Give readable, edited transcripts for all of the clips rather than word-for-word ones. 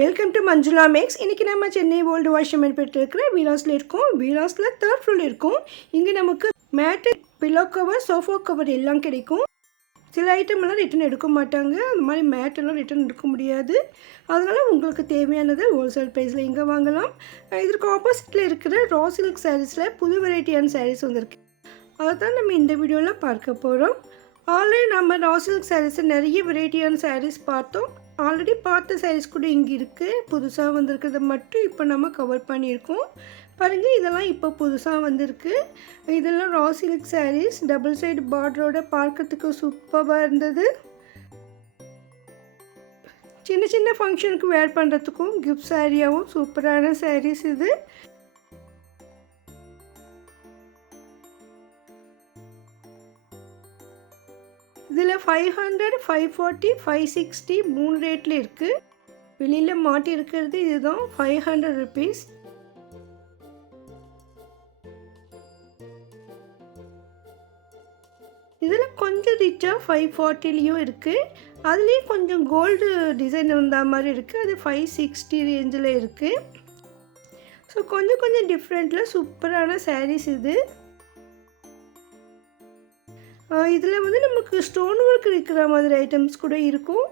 Welcome to Manjula maths. இன்றைக்கி நம்ம Chennai old வாஷர்மேன்பேட்டில் இருக்கிற வீராஸில் இருக்கோம். வீராஸில் 3rd ஃப்ளோரில் இருக்கும். இங்கே நமக்கு மேட்டு, பில்லோ கவர், சோஃபா கவர் எல்லாம் கிடைக்கும். சில ஐட்டமெல்லாம் ரிட்டன் எடுக்க மாட்டாங்க. அந்த மாதிரி மேட்டெல்லாம் ரிட்டன் எடுக்க முடியாது. அதனால் உங்களுக்கு தேவையானதை ஹோல்சேல் ப்ரைஸில் இங்கே வாங்கலாம். இதற்கு ஆப்போசிட்டில் இருக்கிற ரா சில்க் சாரீஸில் புது வெரைட்டியான சாரீஸ் வந்திருக்கு. அதை தான் நம்ம இந்த வீடியோவில் பார்க்க போகிறோம். ஆல்ரெடி நம்ம ரா சில்க் சாரீஸில் நிறைய வெரைட்டியான சாரீஸ் பார்த்தோம். ஆல்ரெடி பார்த்த சாரீஸ் கூட இங்கே இருக்குது. புதுசாக வந்திருக்கிறத மட்டும் இப்போ நம்ம கவர் பண்ணியிருக்கோம். பாருங்கள், இதெல்லாம் இப்போ புதுசாக வந்திருக்கு. இதெல்லாம் raw silk saris, double side பார்டரோட பார்க்கறதுக்கு சூப்பராக இருந்தது. சின்ன சின்ன ஃபங்க்ஷனுக்கு வேர் பண்ணுறதுக்கும் கிஃப்ட் சாரியாகவும் சூப்பரான சாரீஸ் இது. இதில் 500, 540, 560 3 ரேட்டில் இருக்குது. வெளியில் மாட்டி இருக்கிறது இதுதான் 500 ருபீஸ். இதில் கொஞ்சம் ரிச்சாக 540லேயும் இருக்குது. அதுலேயும் கொஞ்சம் கோல்டு டிசைன் வந்த மாதிரி இருக்குது. அது 560 ரேஞ்சில் இருக்குது. ஸோ கொஞ்சம் கொஞ்சம் டிஃப்ரெண்ட்டில் சூப்பரான சாரீஸ் இது. இதில் வந்து நமக்கு ஸ்டோன் ஒர்க் இருக்கிற மாதிரி ஐட்டம்ஸ் கூட இருக்கும்.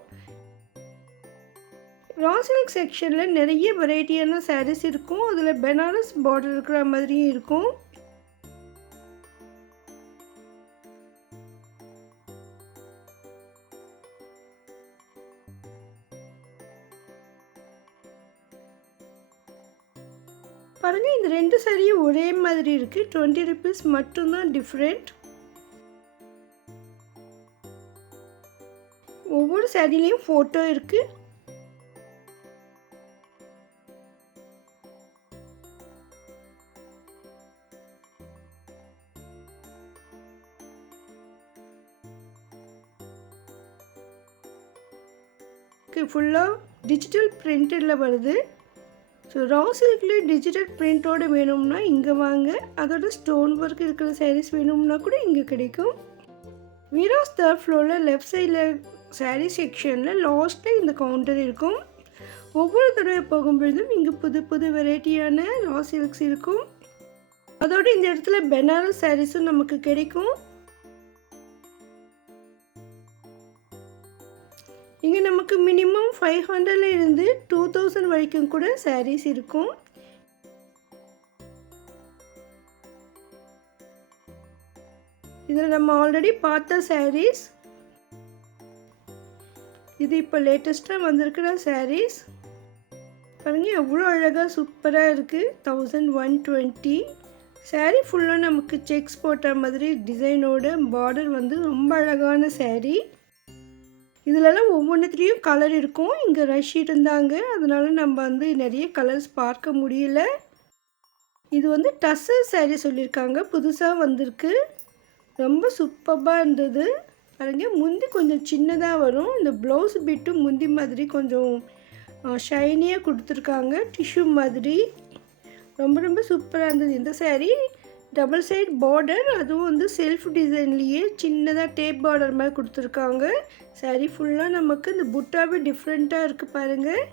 ரா சில்க் செக்ஷனில் நிறைய வெரைட்டியான சாரீஸ் இருக்கும். அதில் பெனாரஸ் பார்டர் இருக்கிற மாதிரியும் இருக்கும். பாருங்கள், இந்த 2 சாரியும் ஒரே மாதிரி இருக்குது. 20 ருபீஸ் மட்டும்தான் டிஃப்ரெண்ட். ஒவ்வொரு சாரிலையும் ஃபோட்டோ இருக்குது. ஃபுல்லாக டிஜிட்டல் பிரிண்டில் வருது. ஸோ ரா சில்கில் டிஜிட்டல் பிரிண்டோடு வேணும்னா இங்கே வாங்க. அதோட ஸ்டோன் ஒர்க் இருக்கிற சாரீஸ் வேணும்னா கூட இங்கே கிடைக்கும். வீராஸ் 3rd ஃப்ளோரில் லெஃப்ட் சைடில் சாரீ செக்ஷனில் லாஸ்ட்டில் இந்த கவுண்டர் இருக்கும். ஒவ்வொரு தடவை போகும்பொழுதும் இங்கே புது புது வெரைட்டியான ரா சில்க்ஸ் இருக்கும். அதோடு இந்த இடத்துல பெனாரஸ் சாரீஸும் நமக்கு கிடைக்கும். இங்கே நமக்கு மினிமம் 500ல் இருந்து 2000 வரைக்கும் கூட சாரீஸ் இருக்கும். இதில் நம்ம ஆல்ரெடி பார்த்த சாரீஸ். இது இப்போ லேட்டஸ்ட்டாக வந்திருக்கிற சாரீஸ். பாருங்கள், எவ்வளோ அழகாக சூப்பராக இருக்குது. 1120. சாரீ ஃபுல்லாக நமக்கு செக்ஸ் போட்ட மாதிரி டிசைனோட பார்டர் வந்து ரொம்ப அழகான சாரீ. இதிலலாம் ஒவ்வொன்றுத்துலேயும் கலர் இருக்கும். இங்கே ரஷ் இருந்தாங்க, அதனால நம்ம வந்து நிறைய கலர்ஸ் பார்க்க முடியல. இது வந்து டஸ்ஸர் சாரீ சொல்லியிருக்காங்க, புதுசாக வந்திருக்கு. ரொம்ப சூப்பராக இருந்தது. பாருங்க, முந்தி கொஞ்சம் சின்னதாக வரும். இந்த ப்ளவுஸ் பிட்டும் முந்தி மாதிரி கொஞ்சம் ஷைனியாக கொடுத்துருக்காங்க, டிஷ்யூ மாதிரி. ரொம்ப ரொம்ப சூப்பராக இருந்தது இந்த சாரீ. டபுள் சைட் பார்டர், அதுவும் வந்து செல்ஃப் டிசைன்லேயே சின்னதாக டேப் பார்டர் மாதிரி கொடுத்துருக்காங்க. சாரீ ஃபுல்லாக நமக்கு இந்த புட்டாவே டிஃப்ரெண்ட்டாக இருக்குது பாருங்கள்.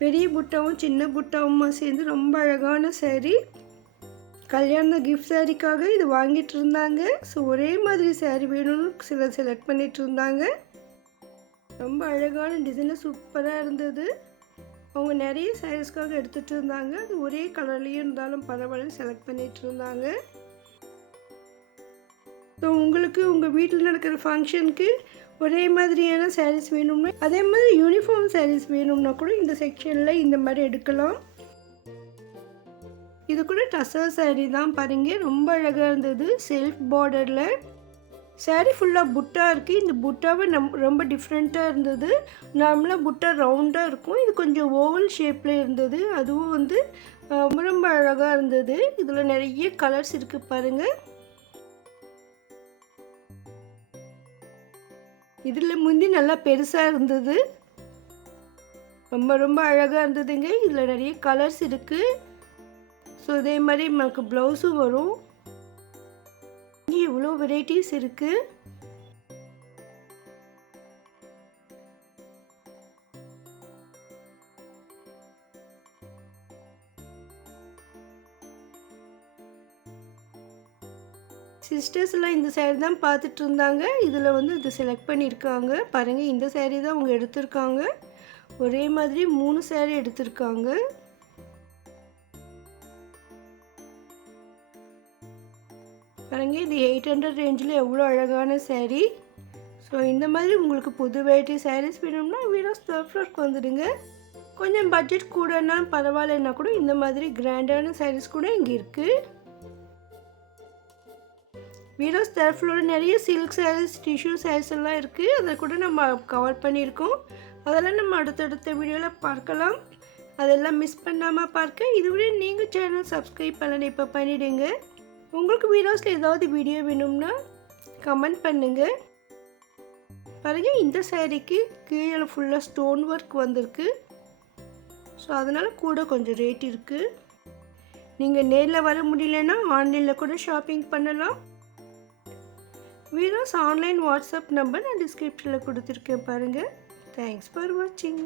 பெரிய புட்டாவும் சின்ன புட்டாவுமா சேர்ந்து ரொம்ப அழகான சாரீ. கல்யாண கிஃப்ட் சாரீக்காக இது வாங்கிட்டு இருந்தாங்க. ஸோ ஒரே மாதிரி சாரீ வேணும்னு சிலர் செலக்ட் பண்ணிட்டு இருந்தாங்க. ரொம்ப அழகான டிசைனில் சூப்பராக இருந்தது. அவங்க நிறைய சாரீஸ்க்காக எடுத்துகிட்டு இருந்தாங்க. அது ஒரே கலர்லேயும் இருந்தாலும் பரவாயில்ல செலக்ட் பண்ணிட்டு இருந்தாங்க. ஸோ உங்களுக்கு உங்கள் வீட்டில் நடக்கிற ஃபங்க்ஷனுக்கு ஒரே மாதிரியான சாரீஸ் வேணும்னா, அதே மாதிரி யூனிஃபார்ம் சாரீஸ் வேணும்னா கூட இந்த செக்ஷனில் இந்த மாதிரி எடுக்கலாம். இது கூட டசர் சாரீ தான் பாருங்க, ரொம்ப அழகாக இருந்தது. செல்ஃப் பார்டரில் சாரீ ஃபுல்லாக புட்டா இருக்குது. இந்த புட்டாவே ரொம்ப டிஃப்ரெண்ட்டாக இருந்தது. நார்மலாக புட்டா ரவுண்டாக இருக்கும், இது கொஞ்சம் ஓவல் ஷேப்பில் இருந்தது. அதுவும் வந்து ரொம்ப அழகாக இருந்தது. இதில் நிறைய கலர்ஸ் இருக்குது பாருங்கள். இதில் முந்தி நல்லா பெருசாக இருந்தது. ரொம்ப ரொம்ப அழகாக இருந்ததுங்க. இதில் நிறைய கலர்ஸ் இருக்குது. ஸோ இதே மாதிரி நமக்கு ப்ளவுஸும் வரும். இங்கே இவ்வளோ வெரைட்டிஸ் இருக்குது. சிஸ்டர்ஸ்லாம் இந்த saree தான் பார்த்துட்டு இருந்தாங்க. இதில் வந்து இது செலக்ட் பண்ணியிருக்காங்க. பாருங்கள், இந்த saree தான் அவங்க எடுத்திருக்காங்க. ஒரே மாதிரி 3 saree எடுத்திருக்காங்க. பாருங்கள், இது 800 ரேஞ்சில் எவ்வளோ அழகான saree. ஸோ இந்த மாதிரி உங்களுக்கு புது வெரைட்டி sarees வேணும்னா வீராஸ் தேர்ட் ஃப்ளோருக்கு வந்துடுங்க. கொஞ்சம் பட்ஜெட் கூடனா பரவாயில்லைன்னா கூட இந்த மாதிரி கிராண்டான sarees கூட இங்கே இருக்குது. வீராஸ் தேர்ட் ஃப்ளோரில் நிறைய சில்க் sarees, டிஷ்யூ sarees எல்லாம் இருக்குது. அதை கூட நம்ம கவர் பண்ணியிருக்கோம். அதெல்லாம் நம்ம அடுத்தடுத்த வீடியோவில் பார்க்கலாம். அதெல்லாம் மிஸ் பண்ணாமல் பார்க்க இதுவரை நீங்கள் சேனல் சப்ஸ்கிரைப் பண்ணலை, இப்போ பண்ணிவிடுங்க. உங்களுக்கு வீராஸில் ஏதாவது வீடியோ வேணும்னா கமெண்ட் பண்ணுங்கள். பாருங்கள், இந்த சாரீக்கு கீழே ஃபுல்லாக ஸ்டோன் ஒர்க் வந்திருக்கு. ஸோ அதனால் கூட கொஞ்சம் ரேட் இருக்குது. நீங்கள் நேரில் வர முடியலன்னா ஆன்லைனில் கூட ஷாப்பிங் பண்ணலாம். வீராஸ் ஆன்லைன் வாட்ஸ்அப் நம்பர் நான் டிஸ்கிரிப்ஷனில் கொடுத்துருக்கேன் பாருங்கள். தேங்க்ஸ் ஃபார் வாட்சிங்.